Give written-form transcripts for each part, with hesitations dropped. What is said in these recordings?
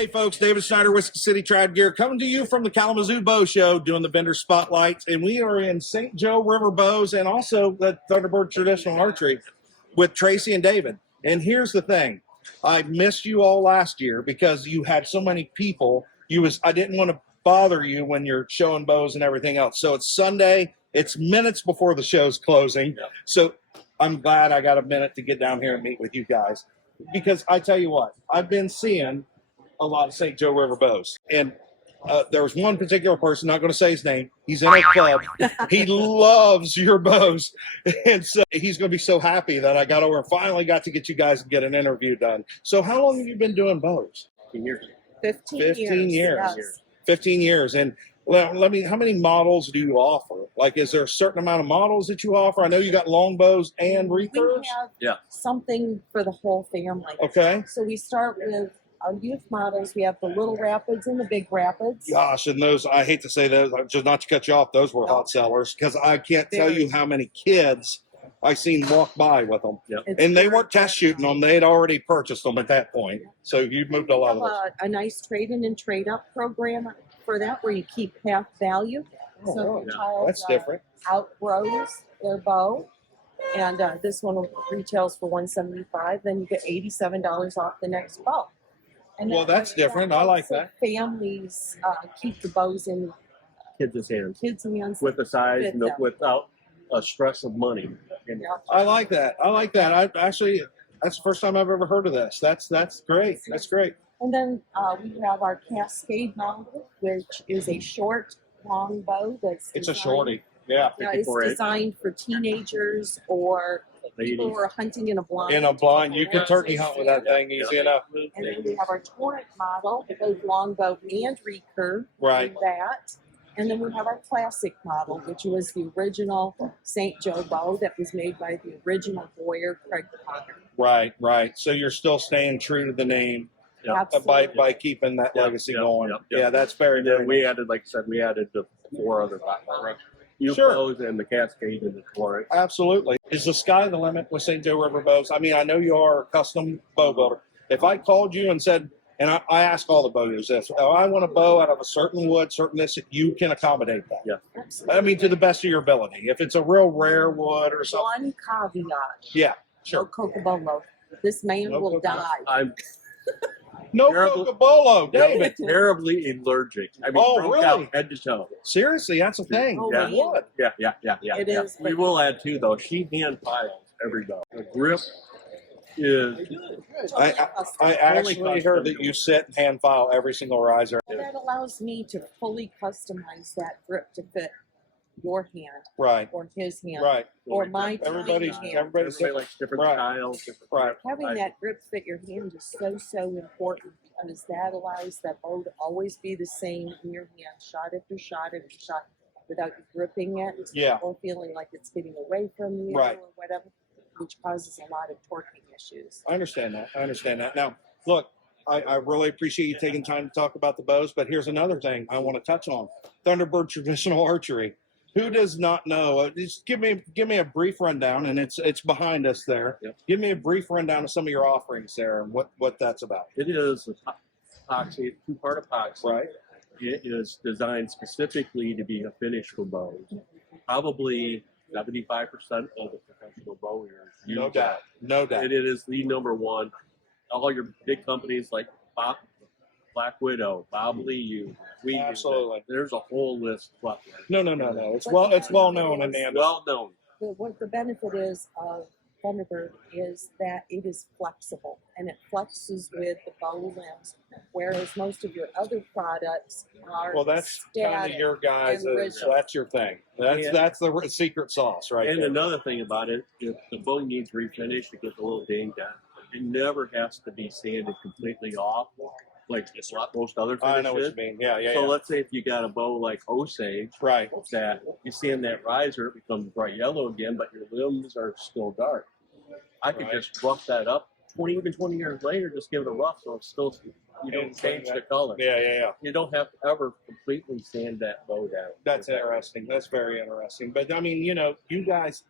Hey folks, David Snyder, Whiskey City Trad Gear, coming to you from the Kalamazoo Bow Show, doing the vendor spotlights, and we are in St. Joe River Bows and also the Thunderbird Traditional Archery with Tracy and David. And here's the thing, I missed you all last year because you had so many people. I didn't want to bother you when you're showing bows and everything else. So it's Sunday, it's minutes before the show's closing. So I'm glad I got a minute to get down here and meet with you guys, because I tell you what, I've been seeing a lot of St. Joe River bows. And there was one particular person, not going to say his name. He's in our club. He loves your bows. And so he's going to be so happy that I got over and finally got to get you guys to get an interview done. So how long have you been doing bows? 15 years. 15 years. Yes. 15 years. And how many models do you offer? Like, is there a certain amount of models that you offer? I know you got long bows and recurves. We have something for the whole family. Okay. So we start with our youth models. We have the little rapids and the big rapids. Gosh, and those, I hate to say those, just not to cut you off, those were hot sellers, because I can't tell you how many kids I seen walk by with them. And they weren't test shooting them. They'd already purchased them at that point. So you've moved a lot of those. A nice trade-in and trade-up program for that, where you keep half value. So if a child That's different. outgrows their bow, and this one retails for $175, then you get $87 off the next bow. And Well, that's different. I like that. Families keep the bows in Kids' hands. kids' hands. With the size, Fit them. without a stress of money. I like that. I like that. That's the first time I've ever heard of this. That's great. That's great. And then we have our Cascade model, which is a short, long bow that's It's a shorty. Yeah. It's designed for teenagers or people who are hunting in a blind. In a blind, you can turkey hunt with that thing easy enough. And then we have our Torrent model, both longbow and recurve. Right. That. And then we have our classic model, which was the original St. Joe bow that was made by the original Boyer, Craig Potter. Right, right. So you're still staying true to the name by keeping that legacy going. Yeah, that's very And then nice. we added, like I said, the 4 other youth Sure. bows and the Cascade and the Torrent. Absolutely. Is the sky the limit with St. Joe River Bows? I mean, I know you are a custom bow builder. If I called you and said, and I ask all the bowyers this, oh, I want a bow out of a certain wood, certain this, you can accommodate that. Yeah. Absolutely. I mean, to the best of your ability. If it's a real rare wood or something. One caveat. Yeah, No sure. cocobolo. This man No will cocobolo. die. I'm No Terrible. cocobolo, David. terribly allergic. I mean, Oh, broke really? out head to toe. Seriously, that's a thing. Oh, Yeah. man. Wood. Yeah. It is, We but- will add 2, though. She hand files every bow. The grip is I actually heard that you sit and hand file every single riser. And that allows me to fully customize that grip to fit your hand Right, or his hand right. or my Everybody's tiny hand. everybody's everybody likes different Right. styles. Different Right. Having that grip fit your hand is so important, because that allows that bow to always be the same in your hand, shot after shot after shot, without you gripping it Yeah. or feeling like it's getting away from you Right. or whatever, which causes a lot of torquing issues. I understand that. Now, look, I really appreciate you taking time to talk about the bows, but here's another thing I want to touch on. Thunderbird Traditional Archery. Who does not know? Just give me a brief rundown, and it's behind us there. Yep. Give me a brief rundown of some of your offerings there and what that's about. It is epoxy, 2-part epoxy. Right. It is designed specifically to be a finish for bows. Probably 75% of the professional bowyers use No doubt. that. No doubt. And it is the #1. All your big companies like Black Widow, Bob Lee use. We use it. Absolutely. There's a whole list. No. It's well known in the industry. Well known. What the benefit is of Thunderbird is that it is flexible and it flexes with the bow limbs, whereas most of your other products are Well, that's kind static of your guys'. and rigid. That's your thing. That's the secret sauce, right? And there. another thing about it, if the bow needs refinish, it gets a little dinged out. It never has to be sanded completely off, like most other finishes. I know what you mean. Yeah. So let's say if you got a bow like Osage, Right. that you sand that riser, it becomes bright yellow again, but your limbs are still dark. I could just rough that up 20 years later, just give it a rough, so it's still, you don't change the color. Yeah. You don't have to ever completely sand that bow down. That's interesting. That's very interesting. But I mean, you guys,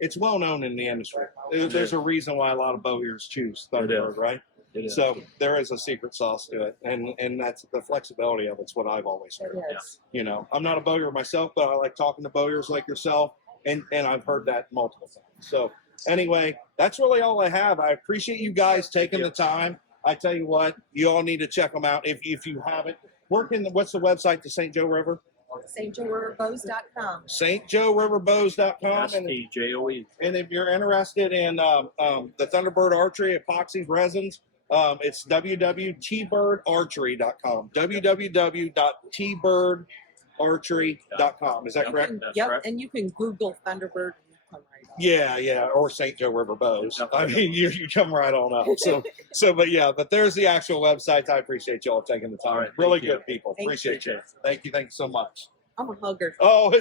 it's well known in the industry. There's a reason why a lot of bowyers choose Thunderbird, right? It is. So there is a secret sauce to it, and that's the flexibility of it's what I've always It heard. is. You know, I'm not a bowyer myself, but I like talking to bowyers like yourself, and I've heard that multiple times. So anyway, that's really all I have. I appreciate you guys taking the time. I tell you what, you all need to check them out if you haven't. What's the website to St. Joe River? stjoeriverbows.com. stjoeriverbows.com. STJOE. And if you're interested in the Thunderbird Archery epoxies resins, it's www.tbirdarchery.com. www.tbirdarchery.com. Is that correct? That's Yep, correct. and you can Google Thunderbird and you come right up. Yeah, or St. Joe River Bows. I mean, you come right on up. But there's the actual website. I appreciate y'all taking the time. All right, Really thank you. good people. Thank Appreciate you. Thank you. Thanks so much. I'm a hugger. Oh,